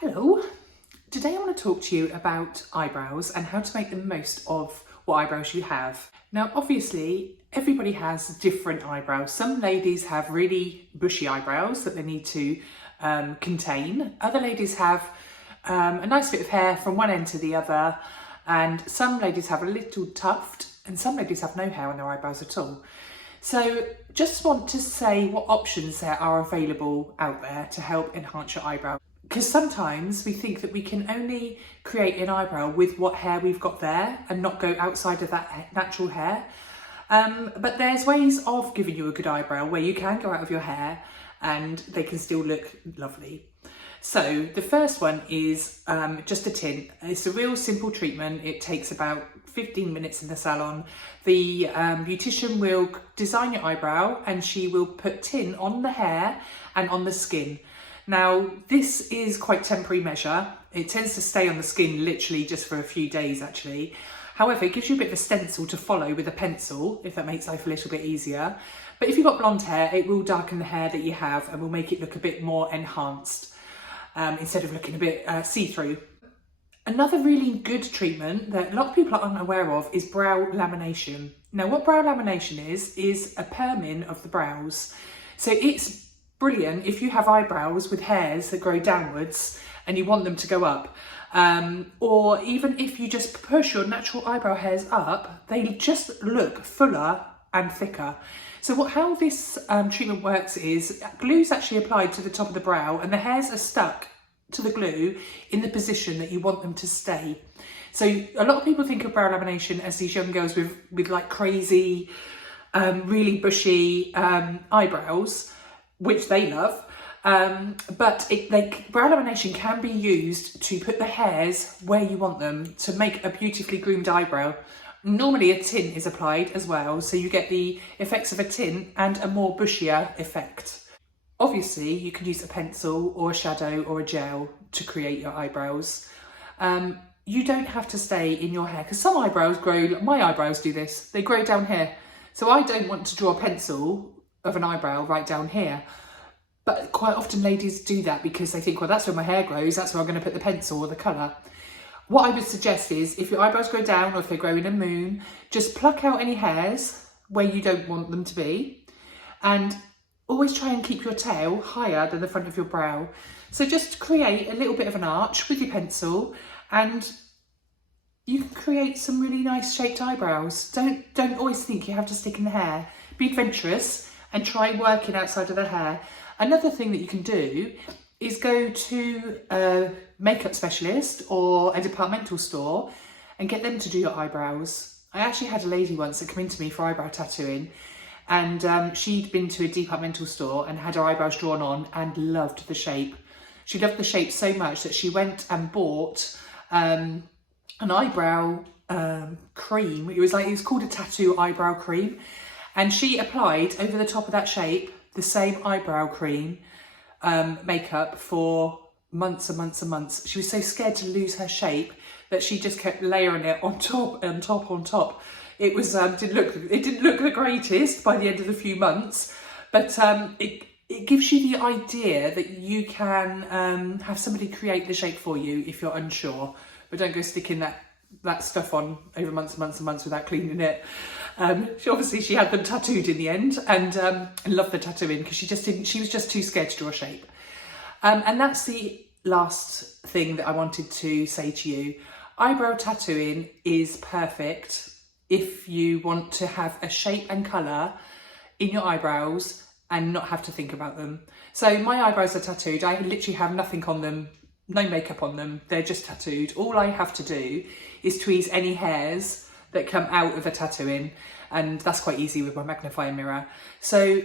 Hello, today I want to talk to you about eyebrows and how to make the most of what eyebrows you have. Now obviously everybody has different eyebrows. Some ladies have really bushy eyebrows that they need to contain. Other ladies have a nice bit of hair from one end to the other, and some ladies have a little tuft and some ladies have no hair on their eyebrows at all. So just want to say what options there are available out there to help enhance your eyebrow. Because sometimes we think that we can only create an eyebrow with what hair we've got there and not go outside of that natural hair. But there's ways of giving you a good eyebrow where you can go out of your hair and they can still look lovely. So the first one is just a tint. It's a real simple treatment. It takes about 15 minutes in the salon. The beautician will design your eyebrow and she will put tint on the hair and on the skin. Now, this is quite temporary measure. It tends to stay on the skin literally just for a few days actually. However, it gives you a bit of a stencil to follow with a pencil, if that makes life a little bit easier. But if you've got blonde hair, it will darken the hair that you have and will make it look a bit more enhanced instead of looking a bit see-through. Another really good treatment that a lot of people aren't aware of is brow lamination. Now, what brow lamination is a perming of the brows. So it's brilliant if you have eyebrows with hairs that grow downwards and you want them to go up, or even if you just push your natural eyebrow hairs up, they just look fuller and thicker. So how this treatment works is glue is actually applied to the top of the brow and the hairs are stuck to the glue in the position that you want them to stay. So a lot of people think of brow lamination as these young girls with like crazy, really bushy eyebrows, which they love, but brow lamination can be used to put the hairs where you want them to make a beautifully groomed eyebrow. Normally a tint is applied as well, so you get the effects of a tint and a more bushier effect. Obviously you can use a pencil or a shadow or a gel to create your eyebrows. You don't have to stay in your hair, because some eyebrows grow, my eyebrows do this, they grow down here. So I don't want to draw a pencil of an eyebrow right down here. But quite often ladies do that because they think, well, that's where my hair grows, that's where I'm going to put the pencil or the colour. What I would suggest is, if your eyebrows grow down or if they grow in a moon, just pluck out any hairs where you don't want them to be, and always try and keep your tail higher than the front of your brow. So just create a little bit of an arch with your pencil and you can create some really nice shaped eyebrows. Don't always think you have to stick in the hair. Be adventurous and try working outside of the hair. Another thing that you can do is go to a makeup specialist or a departmental store and get them to do your eyebrows. I actually had a lady once that came into me for eyebrow tattooing, and she'd been to a departmental store and had her eyebrows drawn on and loved the shape. She loved the shape so much that she went and bought an eyebrow cream. It was called a tattoo eyebrow cream. And she applied over the top of that shape the same eyebrow cream makeup for months and months and months. She was so scared to lose her shape that she just kept layering it on top and top on top. It was it didn't look the greatest by the end of the few months, but it gives you the idea that you can have somebody create the shape for you if you're unsure. But don't go sticking that stuff on over months and months and months without cleaning it. She had them tattooed in the end, and loved the tattooing because she was just too scared to draw a shape. And that's the last thing that I wanted to say to you. Eyebrow tattooing is perfect if you want to have a shape and colour in your eyebrows and not have to think about them. So my eyebrows are tattooed. I literally have nothing on them, no makeup on them, they're just tattooed. All I have to do is tweeze any hairs that come out of the tattooing, and that's quite easy with my magnifying mirror. So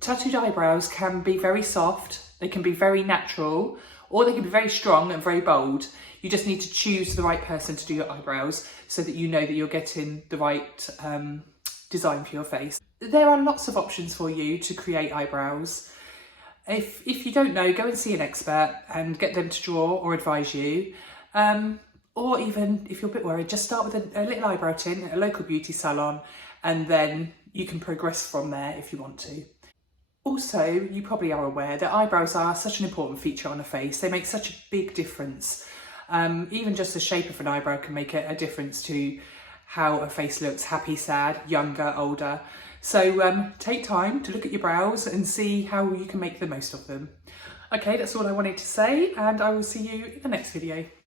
tattooed eyebrows can be very soft, they can be very natural, or they can be very strong and very bold. You just need to choose the right person to do your eyebrows so that you know that you're getting the right design for your face. There are lots of options for you to create eyebrows. If you don't know, go and see an expert and get them to draw or advise you. Or even if you're a bit worried, just start with a little eyebrow tint at a local beauty salon, and then you can progress from there if you want to. Also, you probably are aware that eyebrows are such an important feature on a face. They make such a big difference. Even just the shape of an eyebrow can make a difference to how a face looks, happy, sad, younger, older. So take time to look at your brows and see how you can make the most of them. Okay, that's all I wanted to say, and I will see you in the next video.